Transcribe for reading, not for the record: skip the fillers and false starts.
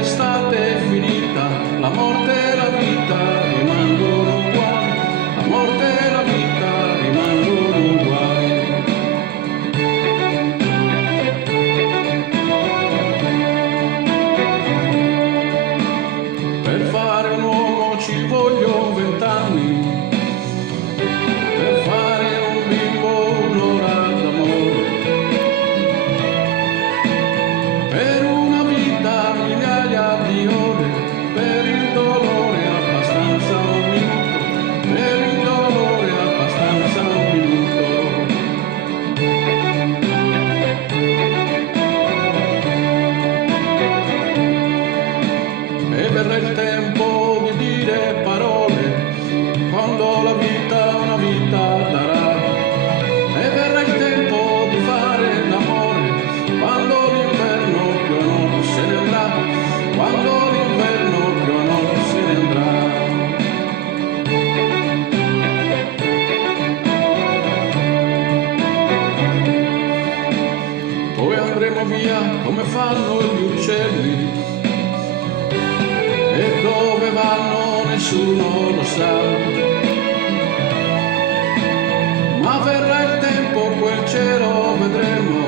l'estate è finita, la morte e la vita rimangono uguali, la morte e la vita rimangono uguali. Per fare un uomo ci vogliono 20 anni, per fare un bimbo un'ora d'amore, per una vita migliaia di ore, per il dolore abbastanza un minuto, per il dolore abbastanza un minuto. E verrà il tempo di dire parole, quando la vita una vita darà. E verrà il tempo di fare l'amore, quando l'inverno più a nord se ne andrà, quando l'inverno più a nord se ne andrà. Poi andremo via come fanno gli uccelli, e dove vanno nessuno lo sa. Ma verrà il tempo, quel cielo vedremo,